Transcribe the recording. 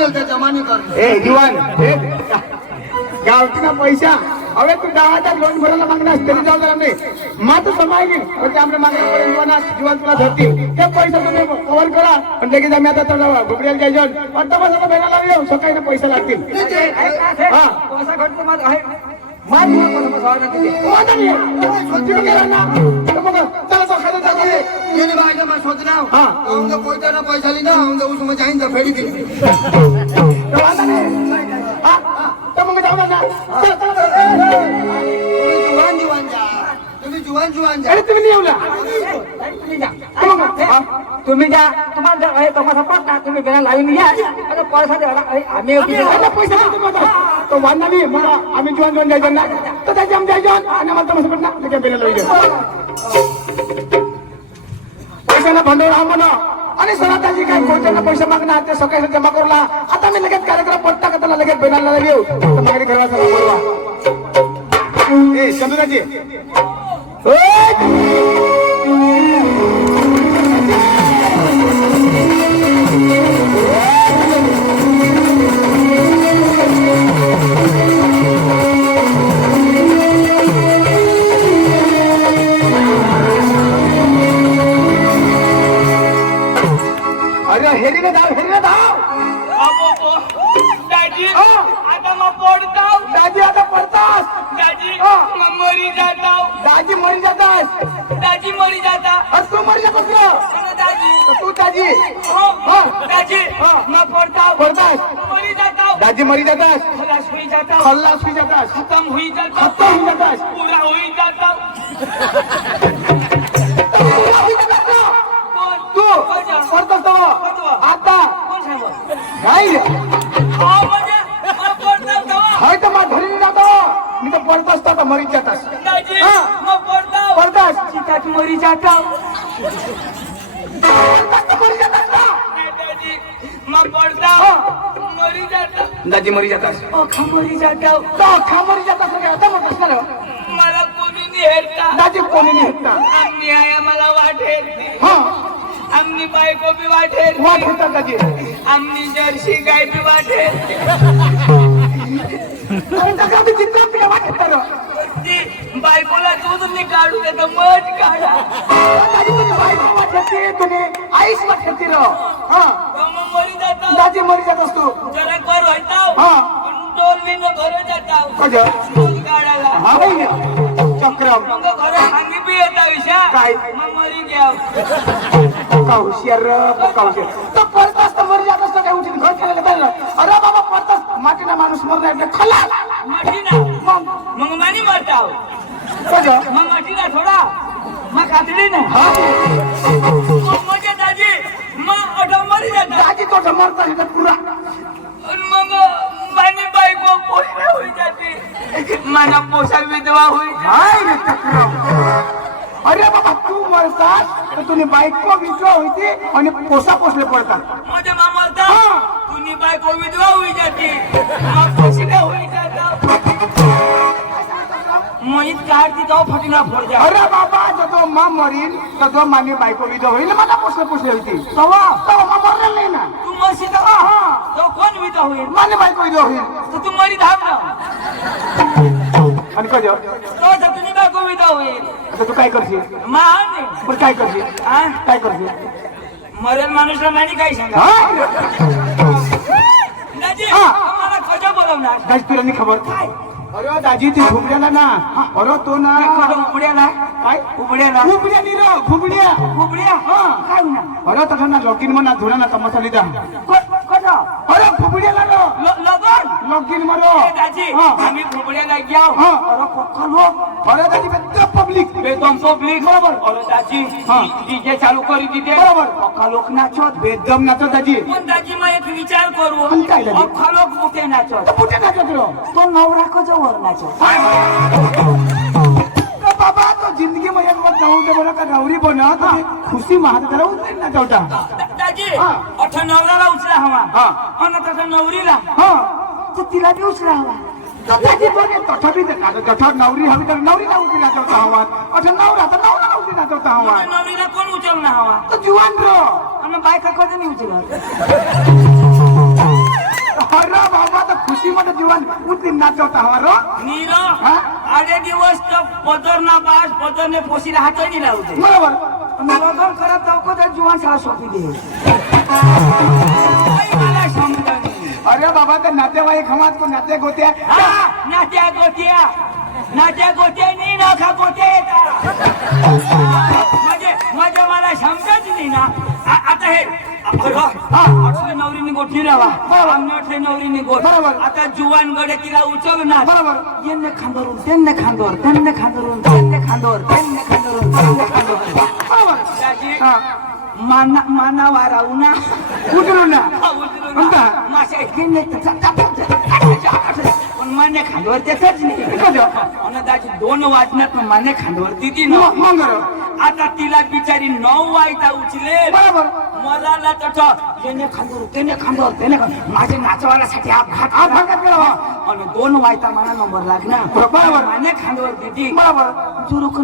नेलते जमानी कर ए दिवान गावठीना पैसा હવે તું 10,000 લોન ભરેલા માંગના તેની જવાબદાર નહીં માં તો સમાઈ ગઈ એટલે આપણે માંગણા પડે જીવન तुला धरती ते पैसा तुम्ही कव्हर करा पण लगेच आम्ही आता चढावा घुबड्याला जायचं पण तुम्हाला भेटायला लावूया सकाळी पैसे लागतील हा पैसा खर्च मत आहे मार चला सकाळी जाऊ ये भाई मैं सोच रहा हूं हां उनका कोई तरह पैसा लेना उनका उसमें जाएंगे फेरी के हां तो मग जाऊ ना जुवान जा अरे तुम्ही नाही येऊला तुम्ही जा तुम्हाला आहे तुम्हाला पटता तुम्ही बेला लावून या आता पैसा द्या आम्ही पैसा तो वाढणार नाही मग आम्ही जीवन जायचं ना तर त्याची आम्ही जायचं आणि मला तमाशा पडणार त्याच्या बेला लावून पैशाला भांडवल हा म्हणा आणि सराताजी काय कोर्टाला पैसे मागणार ते सकाळी जमा करूला आता मी लगेच कार्यक्रम पडता का त्याला लगेच बेनाला येऊ तर मागे घराचा बोलवा ए चंद्राजी अरे हेरीने धाव दाजी आता मग पडताव दाजी आता पडतास दाजी मग मरी जाताव दाजी मरी जातास दाजी मरी जाता तू मरी जातोस दाजी तू दाजी दाजी मग पडताव पडतास मरी जाताव दाजी मरी जातास खलास हुई जाता खल्लास हुई जातास खत्म हुई जाता खत्म हुई जातास पूरा हुई जाता तू पडतोस तो आता नाही हाय तर मग घरी जातो मी तर पडतोस तर मरी जातास पडतास चितात मरी जाता मरी जातास मग पडता मरी जाता दाजी मरी जातास ओखा मरी जाता तो खा मरी जातास काय आता मग कसं मला कोणी नाही हेरता दाजी कोणी नाही हेरता आम्ही आहे मला वाटेल हा आमनी बायको बी वाटेल वाट होता दाजी आमनी जर्सी गाय बी वाटेल ती बायकोला दूध नाही काढू देत मध काढा आईस वाटते मग मरी जाता दाजी मरी जात असतो जरा कर होताव डोल मी घर जाताव दूध काढायला चक्रम मग घर सांगी बी येता विषा काय? मग मरी घ्या पक्का हुशार तो पडतास तर मरी जात असतो काय उठून घर केलं अरे बाबा पडतास मातीला माणूस मरणार खाला माठी ना मग मानी मरताव मग माठी ना थोडा मग कातडी ना मग दाजी मग अठा मरी जाता दाजी तो मरता इथं पुरा मग मानी बायको पोषणा होई जाते माना पोषा विधवा होई अरे बाबा तू मरतास तर तुम्ही बायको विधवा होती आणि पोसा पोसले पडतात माझ्या मामरता तुम्ही बायको विधवा होई जाते मग पोषणा होई जाता मोहित काढती तो फटिना फोड जा अरे बाबा जो मा मरीन तो मानी बायको विधवा होईल मला पोसले होती तवा मा मरणार नाही ना तू मरशी तेव्हा तो कोण विधवा होईल मानी बायको विधवा होईल तर तू मरी धाम ना आणि कधी तो तुम्ही बायको विधवा होईल आता तू काय करशील मान पण काय करशील काय करशील मरेल माणूसला माहिती काय सांगा दाजी आम्हाला खजो बोलवणार दाजी तुला नाही खबर अरे दाजी ती घुबड्याला ना अरे तो ना उबड्याला काय उबड्याला घुबड्या नी रो घुबड्या उबड्या काय ना अरे तसं ना लॉकिन म्हणा धुरा ना तमाशा लिदा कसा अरे घुबड्याला रो लगन लॉकिन मारो दाजी आम्ही उबड्याला गया अरे पक्का लोक अरे दाजी बेद्दा पब्लिक बेदम पब्लिक बरोबर अरे दाजी डीजे चालू करी दिते बरोबर पक्का लोक नाचत बेदम नाचत दाजी पण दाजी मग एक विचार करू पण काय दाजी? पक्का लोक कुठे नाचत कुठे नाचत रो तो नवरा कजवर नाचत बाबा तो जिंदगी मध्ये नवरी बना का नवरी बना तो खुशी महात त्याला उतरेल ना तेवढा दाजी अठा नवऱ्याला उचला हवा आणि तसं नवरीला तर तिला बी उचला हवा दाजी बघे तथापि जठा नवरी हवी तर नवरीला उतरी नाचवता हवा अठा नवरा तर नवरा उतरी नाचवता हवा नवरीला कोण उचलणार हवा तो जुवान रो आणि बायका कधी नाही उचलत ती मोठं जीवन उठली नाचवता हवारो नीरो हा? आधे दिवस तर पदरना बास पदरने पोशीला हातही नाही लावते बरोबर लग्न करत जाऊ तर जीवन सारा सोपी दे काही मला समजा नाही अरे बाबा ते नातेवाईक हमात को नाते गोत्या हा, नात्या गोट्या नाही नखा गोट्या येतात म्हणजे मला समजत नाही ना आता हे अठले नवरीने गोठी राहा अठले नवरीने गोठ बरोबर. आता जुवान गडे तिला उचलणार बरोबर यांना खांदोरून त्यांना खांदोर त्यांना खांदोरून त्यांना खांदोर त्यांना खांदोरून त्यांना खांदोर बरोबर दाजी हा माना वारा उन्हा उचलून ना उचलून मासे पण मान्य खांदवर त्याच नाही आणि दाजी 2 वाजण्यात मान्य खांदवर तिथे ना मग आता तिला बिचारी 9 वाजता उचले बरोबर मला तट त्याने खांदवर त्याने माझे नाचवाल्यासाठी अपघात केला आणि 2 वाजता मला नंबर लागला बरोबर मान्य खांदवर तिथे बरोबर जुरुक